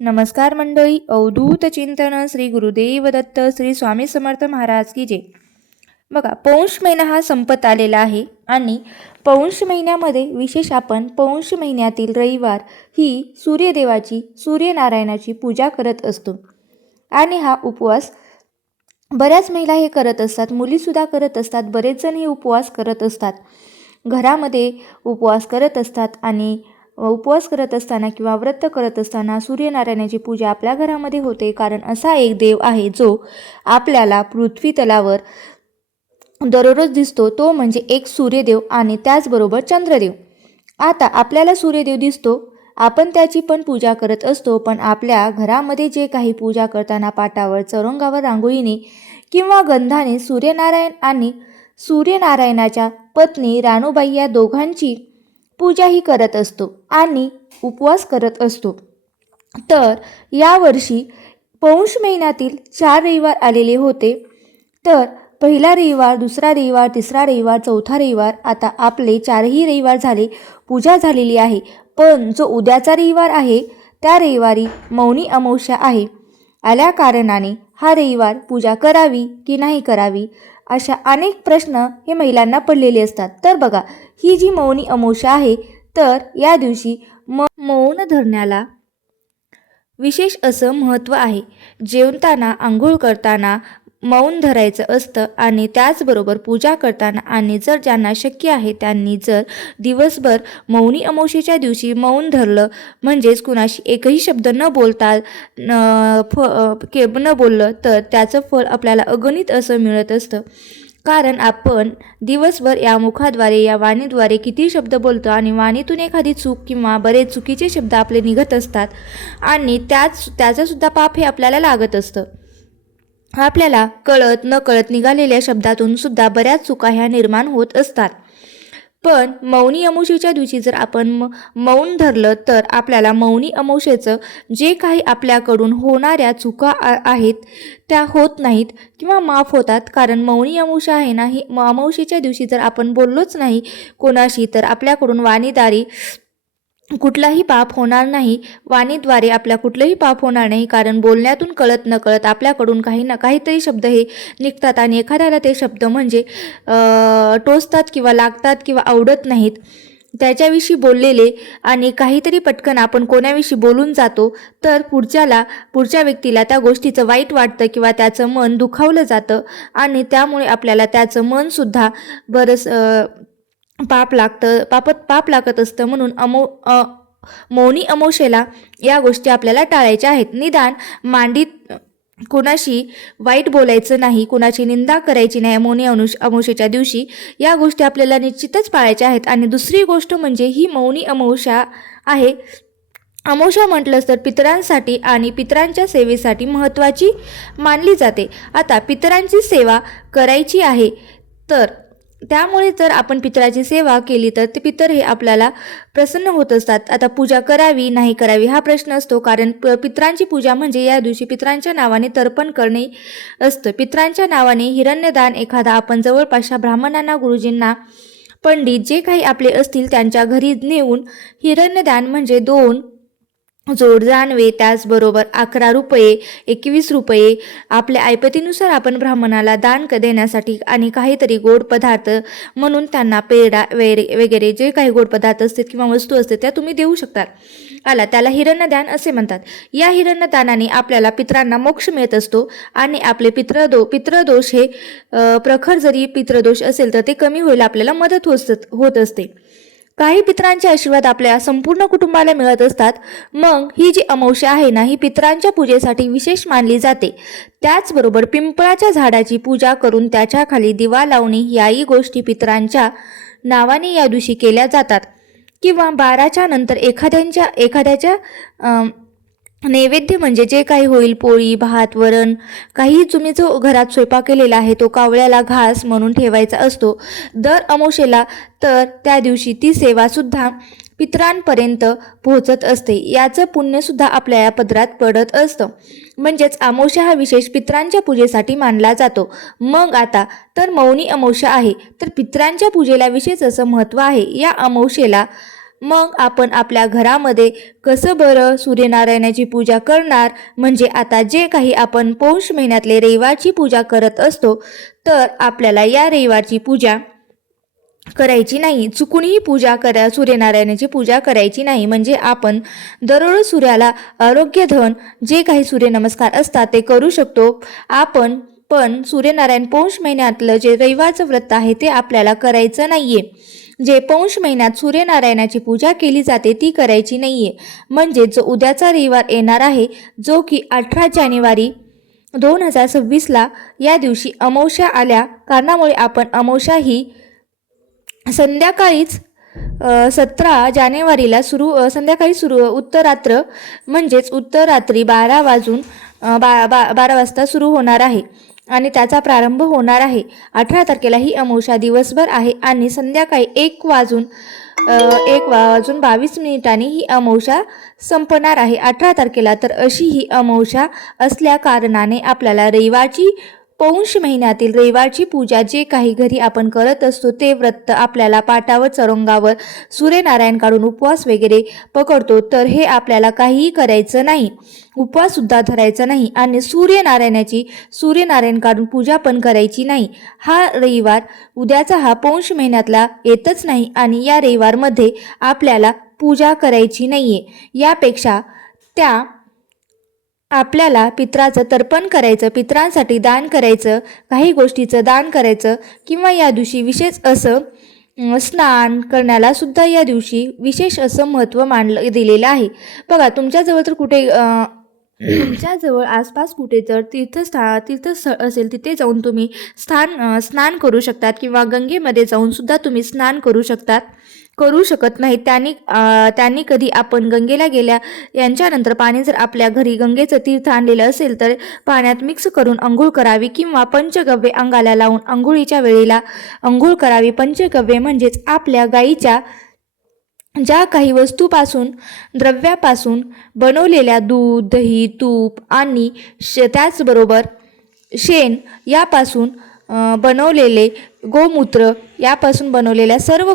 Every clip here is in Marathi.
नमस्कार मंडळी. अवधूत चिंतन श्री गुरुदेव दत्त श्री स्वामी समर्थ महाराज की जय. बघा, पौष महिना हा संपत आलेला आहे आणि पौष महिन्यामध्ये विशेष आपण पौष महिन्यातील रविवार ही सूर्यदेवाची सूर्यनारायणाची पूजा करत असतो. आणि हा उपवास बऱ्याच महिला हे करत असतात, मुलीसुद्धा करत असतात, बरेच जण हे उपवास करत असतात, घरामध्ये उपवास करत असतात. आणि उपवास करत असताना किंवा व्रत करत असताना सूर्यनारायणाची पूजा आपल्या घरामध्ये होते, कारण असा एक देव आहे जो आपल्याला पृथ्वी तलावर दररोज दिसतो, तो म्हणजे एक सूर्यदेव आणि त्याचबरोबर चंद्रदेव. आता आपल्याला सूर्यदेव दिसतो, आपण त्याची पण पूजा करत असतो, पण आपल्या घरामध्ये जे काही पूजा करताना पाटावर, चौरंगावर रांगोळीने किंवा गंधाने सूर्यनारायण आणि सूर्यनारायणाच्या पत्नी राणूबाई या दोघांची पूजाही करत असतो आणि उपवास करत असतो. तर यावर्षी पौष महिन्यातील 4 रविवार आलेले होते. तर पहिला रविवार, दुसरा रविवार, तिसरा रविवार, चौथा रविवार, आता आपले 4ही रविवार झाले, पूजा झालेली आहे. पण जो उद्याचा रविवार आहे त्या रविवारी मौनी अमावस्या आहे. आल्या कारणाने हा रविवार पूजा करावी की नाही करावी अशा अनेक प्रश्न हे महिलांना पडलेले असतात. तर बघा, ही जी मौनी अमावस्या आहे, तर या दिवशी मौन धरण्याला विशेष असं महत्त्व आहे. जेवताना, आंघोळ करताना मौन धरायचं असतं आणि त्याचबरोबर पूजा करताना आणि जर ज्यांना शक्य आहे त्यांनी जर दिवसभर मौनी अमावस्येच्या दिवशी मौन धरलं, म्हणजेच कुणाशी एकही शब्द न बोलता न बोललं, तर त्याचं फळ आपल्याला अगणित असं मिळत असतं. कारण आपण दिवसभर या मुखाद्वारे, या वाणीद्वारे किती शब्द बोलतो आणि वाणीतून एखादी चूक किंवा बरेच चुकीचे शब्द आपले निघत असतात आणि त्याचंसुद्धा पाप हे आपल्याला लागत असतं. आपल्याला कळत न कळत निघालेल्या शब्दातून सुद्धा बऱ्याच चुका ह्या निर्माण होत असतात. पण मौनी अमावस्येच्या दिवशी जर आपण मौन धरलं, तर आपल्याला मौनी अमावस्येचं जे काही आपल्याकडून होणाऱ्या चुका आहेत त्या होत नाहीत किंवा माफ होतात. कारण मौनी अमावस्या आहे ना, ही अमावस्येच्या दिवशी जर आपण बोललोच नाही कोणाशी, तर आपल्याकडून वाणीद्वारे कुठलाही पाप होणार नाही. वाणीद्वारे आपल्या कुठलंही पाप होणार नाही, कारण बोलण्यातून कळत न कळत आपल्याकडून काही ना काहीतरी शब्द हे निघतात आणि एखाद्याला ते शब्द म्हणजे टोचतात किंवा लागतात किंवा आवडत नाहीत. त्याच्याविषयी बोललेले आणि काहीतरी पटकन आपण कोणाविषयी बोलून जातो, तर पुढच्या व्यक्तीला त्या गोष्टीचं वाईट वाटतं किंवा त्याचं मन दुखावलं जातं आणि त्यामुळे आपल्याला त्याचं मनसुद्धा बरंच पाप लागत असतं. म्हणून मौनी अमावस्येला या गोष्टी आपल्याला टाळायच्या आहेत. निदान मांडीत कोणाशी वाईट बोलायचं नाही, कोणाची निंदा करायची नाही मौनी अमावस्येच्या दिवशी. या गोष्टी आपल्याला निश्चितच पाळायच्या आहेत. आणि दुसरी गोष्ट म्हणजे ही मौनी अमावस्या आहे. अमावस्या म्हटलंच तर पितरांसाठी आणि पितरांच्या सेवेसाठी महत्त्वाची मानली जाते. आता पितरांची सेवा करायची आहे, तर त्यामुळे जर आपण पितराची सेवा केली तर ते पितर हे आपल्याला प्रसन्न होत असतात. आता पूजा करावी नाही करावी हा प्रश्न असतो, कारण पितरांची पूजा म्हणजे या दिवशी पितरांच्या नावाने तर्पण करणे असतं. पितरांच्या नावाने हिरण्यदान एखादा आपण जवळपासच्या ब्राह्मणांना, गुरुजींना, पंडित जे काही आपले असतील त्यांच्या घरी नेऊन हिरण्यदान म्हणजे 2 जोड जानवे, त्याचबरोबर 11 रुपये, 21 रुपये आपल्या ऐपतीनुसार आपण ब्राह्मणाला दान देण्यासाठी आणि काहीतरी गोड पदार्थ म्हणून त्यांना पेढा वगैरे जे काही गोड पदार्थ असतात किंवा वस्तू असते त्या तुम्ही देऊ शकतात. त्याला हिरण्यदान असे म्हणतात. या हिरण्यदानाने आपल्याला पितरांना मोक्ष मिळत असतो आणि आपले पितृदोष हे प्रखर जरी पितृदोष असेल तर ते कमी व्हायला आपल्याला मदत होत असते. काही पितरांचे आशीर्वाद आपल्या संपूर्ण कुटुंबाला मिळत असतात. मग ही जी अमावस्या आहे ना, ही पितरांच्या पूजेसाठी विशेष मानली जाते. त्याचबरोबर पिंपळाच्या झाडाची पूजा करून त्याच्या खाली दिवा लावणे याही गोष्टी पितरांच्या नावाने या दिवशी केल्या जातात. किंवा 12च्या नंतर एखाद्याच्या नैवेद्य म्हणजे जे काही होईल, पोळी, भात, वरण, काही तुम्ही जो घरात स्वयंपाक केलेला आहे तो कावळ्याला घास म्हणून ठेवायचा असतो दर अमावस्येला. तर त्या दिवशी ती सेवासुद्धा पितरांपर्यंत पोहोचत असते. याचं पुण्यसुद्धा आपल्या या पदरात पडत असतं. म्हणजेच अमावस्या हा विशेष पितरांच्या पूजेसाठी मानला जातो. मग आता तर मौनी अमावस्या आहे, तर पितरांच्या पूजेला विशेष असं महत्त्व आहे. या अमावस्येला मग आपण आपल्या घरामध्ये कसं बरं सूर्यनारायणाची पूजा करणार? म्हणजे आता जे काही आपण पौष महिन्यातले रविवारची पूजा करत असतो, तर आपल्याला या रविवारची पूजा करायची नाही. चुकूनही सूर्यनारायणाची पूजा करायची नाही. म्हणजे आपण दररोज सूर्याला आरोग्य धन जे काही सूर्यनमस्कार असतात ते करू शकतो. पण सूर्यनारायण पौष महिन्यातलं जे रविवारचं व्रत आहे ते आपल्याला करायचं नाहीये. जे पौष महिन्यात सूर्यनारायणाची पूजा केली जाते ती करायची नाहीये. म्हणजे जो उद्याचा रविवार येणार आहे, जो की 18 जानेवारी 2026ला, या दिवशी अमावस्या आल्या कारणामुळे आपण अमावस्या ही संध्याकाळीच 17 जानेवारीला संध्याकाळी उत्तरात्र म्हणजेच उत्तरात्री 12 वाजता सुरू होणार आहे आणि त्याचा प्रारंभ होणार आहे. 18 तारखेला ही अमावस्या दिवसभर आहे आणि संध्याकाळी 1 वाजून 22 मिनिटांनी ही अमावस्या संपणार आहे 18 तारखेला. तर अशी ही अमावस्या असल्या कारणाने आपल्याला पौष महिन्यातील रविवारची पूजा जे काही घरी आपण करत असतो ते व्रत आपल्याला पाटावर चौरंगावर सूर्यनारायण काढून उपवास वगैरे पकडतो, तर हे आपल्याला काहीही करायचं नाही. उपवास सुद्धा धरायचा नाही आणि सूर्यनारायण काढून पूजा पण करायची नाही. हा रविवार उद्याचा हा पौष महिन्यातला येतच नाही आणि या रविवारमध्ये आपल्याला पूजा करायची नाहीये. यापेक्षा आपल्याला पित्राचं तर्पण करायचं, पित्रांसाठी दान करायचं, काही गोष्टीचं दान करायचं किंवा या दिवशी विशेष असं स्नान करण्याला सुद्धा या दिवशी विशेष असं महत्त्व दिलेलं आहे. बघा, तुमच्याजवळ तर तुमच्याजवळ आसपास कुठे जर तीर्थस्थळ असेल तिथे जाऊन तुम्ही स्नान करू शकतात किंवा गंगेमध्ये जाऊन सुद्धा तुम्ही स्नान करू शकत नाही. त्यांनी कधी आपण गंगेला गेल्या यांच्यानंतर पाणी जर आपल्या घरी गंगेचं तीर्थ आणलेलं असेल तर पाण्यात मिक्स करून अंघोळ करावी किंवा पंचगव्य अंगाला लावून अंघोळीच्या वेळेला अंघोळ करावी. पंचगव्य म्हणजेच आपल्या गाईच्या ज्या काही वस्तूपासून द्रव्यापासून बनवलेल्या दूध, दही, तूप आणि त्याचबरोबर शेण यापासून बनवलेले गोमूत्र यापासून बनवलेल्या सर्व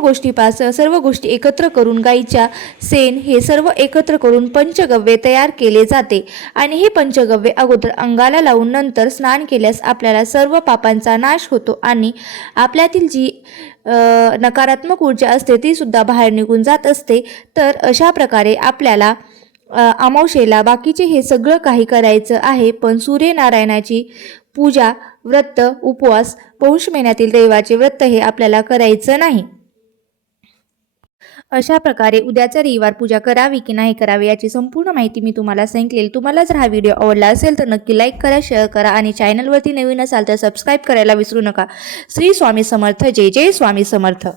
गोष्टी एकत्र करून गाईच्या शेण हे सर्व एकत्र करून पंचगव्य तयार केले जाते आणि हे पंचगव्य अगोदर अंगाला लावून नंतर स्नान केल्यास आपल्याला सर्व पापांचा नाश होतो आणि आपल्यातील जी नकारात्मक ऊर्जा असते ती सुद्धा बाहेर निघून जात असते. तर अशा प्रकारे आपल्याला अमावस्येला बाकीचे हे सगळं काही करायचं आहे, पण सूर्यनारायणाची पूजा, व्रत, उपवास, पौष महिन्यातील रविवारचे व्रत हे आपल्याला करायचं नाही. अशा प्रकारे उद्याचा रविवार पूजा करावी की नाही करावी याची संपूर्ण माहिती मी तुम्हाला सांगितलेली. तुम्हाला जर हा व्हिडिओ आवडला असेल तर नक्की लाईक करा, शेअर करा आणि चॅनलवरती नवीन असाल तर सबस्क्राईब करायला विसरू नका. श्री स्वामी समर्थ. जय जय स्वामी समर्थ.